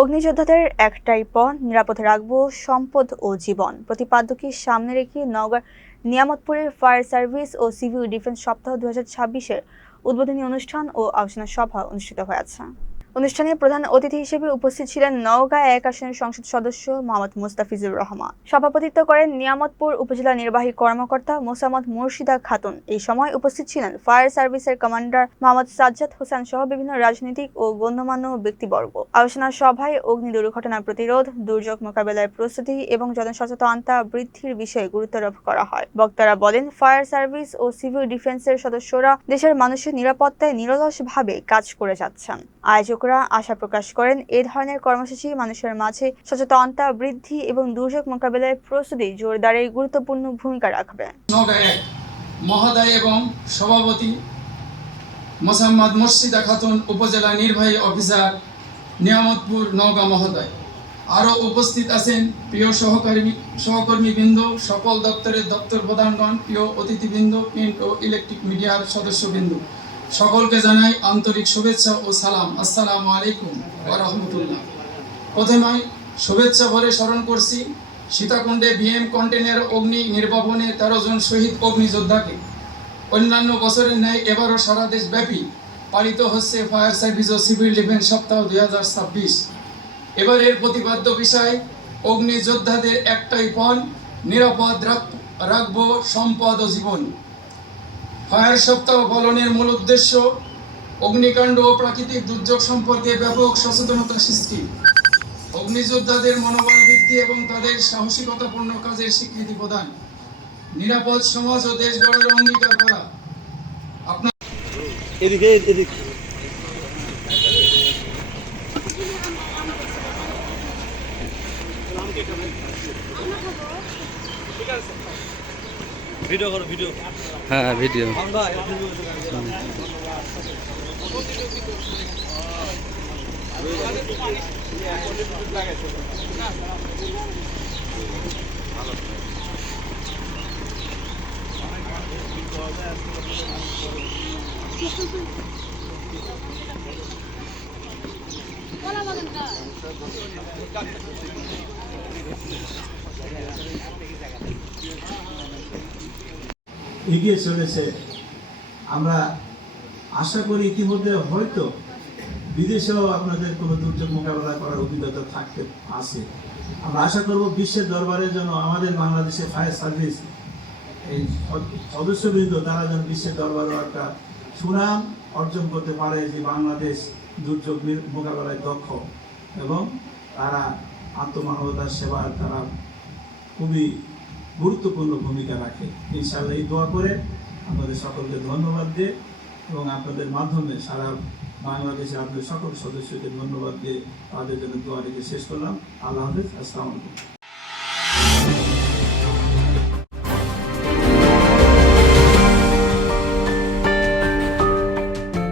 অগ্নিযোদ্ধাদের একটাই পণ, নিরাপদে রাখবো সম্পদ ও জীবন প্রতিপাদ্যকে সামনে রেখে নওগাঁর নিয়ামতপুরের ফায়ার সার্ভিস ও সিভিল ডিফেন্স সপ্তাহ 2026-এর উদ্বোধনী অনুষ্ঠান ও আলোচনা সভা অনুষ্ঠিত হয়েছে। অনুষ্ঠানে প্রধান অতিথি হিসেবে উপস্থিত ছিলেন নওগাঁ ১ আসনের সংসদ সদস্য মোহাম্মদ মুস্তাফিজুর রহমান। সভাপতিত্ব করেন নিয়ামতপুর উপজেলা নির্বাহী কর্মকর্তা মোসাম্মদ মুর্শিদা খাতুন। এই সময় উপস্থিত ছিলেন ফায়ার সার্ভিসের কমান্ডার মোহাম্মদ সাজ্জাদ হোসেন সহ বিভিন্ন রাজনৈতিক ও গণ্যমান্য ব্যক্তিবর্গ। আলোচনা সভায় অগ্নি দুর্ঘটনা প্রতিরোধ, দুর্যোগ মোকাবেলার প্রস্তুতি এবং জনসচেতনতা বৃদ্ধির বিষয়ে গুরুত্বারোপ করা হয়। বক্তারা বলেন, ফায়ার সার্ভিস ও সিভিল ডিফেন্সের সদস্যরা দেশের মানুষের নিরাপত্তায় নিরলসভাবে কাজ করে যাচ্ছেন। আয়োজকরা আশা প্রকাশ করেন, এই ধরনের কর্মসূচি মানুষের মাঝে সচেতনতা বৃদ্ধি এবং দুর্যোগ মোকাবেলায় প্রস্তুতি জোরদারে গুরুত্বপূর্ণ ভূমিকা রাখবে। মহোদয় এবং সভাপতি মোসাম্মদ মুর্শিদা খাতুন, উপজেলা নির্বাহী অফিসার, নিয়ামতপুর, নওগাঁ মহোদয়। আরও উপস্থিত আছেন প্রিয় সহকর্মীবৃন্দ, সকল দপ্তরের দপ্তর প্রধানগণ, প্রিয় অতিথিবৃন্দ, প্রিন্ট ও ইলেকট্রিক মিডিয়ার সদস্যবৃন্দ, সকলকে জানাই আন্তরিক শুভেচ্ছা ও সালাম। আসসালামু আলাইকুম ওয়া রাহমাতুল্লাহ। প্রথমে শুভেচ্ছা ভরে স্মরণ করছি সীতাকুণ্ডে বিএম কন্টেনার অগ্নি নির্বাপনে 13 জন শহীদ অগ্নিযোদ্ধাকে। অন্যান্য বছরের ন্যায় এবারও সারা দেশব্যাপী পালিত হচ্ছে ফায়ার সার্ভিস ও সিভিল ডিফেন্স সপ্তাহ 2026। এবারের প্রতিপাদ্য বিষয় অগ্নিযোদ্ধাদের একটাই পণ, নিরাপদ রাখবো সম্পদ ও জীবন। ফায়ার সপ্তাহ পালনের মূল উদ্দেশ্য অগ্নিকাণ্ড ও প্রাকৃতিক দুর্যোগ সম্পর্কে ব্যাপক সচেতনতা সৃষ্টি, অগ্নিযোদ্ধাদের মনোবল বৃদ্ধি এবং তাদের সাহসিকতাপূর্ণ কাজের স্বীকৃতি প্রদান, নিরাপদ সমাজ ও দেশ গড়ার অঙ্গীকার করা। আপনার ভিডিও করো, ভিডিও। হ্যাঁ, ভিডিও। এগিয়ে চলেছে। আমরা আশা করি ইতিমধ্যে হয়তো বিদেশেও আপনাদের কোনো দুর্যোগ মোকাবেলা করার অভিজ্ঞতা থাকতে আছে। আমরা আশা করব বিশ্বের দরবারে যেন আমাদের বাংলাদেশের ফায়ার সার্ভিস এই সদস্যবৃন্দ তারা যেন বিশ্বের দরবারে একটা সুনাম অর্জন করতে পারে যে বাংলাদেশ দুর্যোগ মোকাবেলায় দক্ষ এবং তারা আত্মমানবতার সেবার তারা খুবই গুরুত্বপূর্ণ ভূমিকা রাখে। ইনশাআল্লাহ এই দোয়া করে আপনাদের সকলকে ধন্যবাদ দিয়ে এবং আপনাদের মাধ্যমে সারা বাংলাদেশে আপনাদের সকল সদস্যকে ধন্যবাদ দিয়ে তাদের জন্য দোয়া রেখে শেষ করলাম। আল্লাহ হাফেজ। আসসালামু আলাইকুম।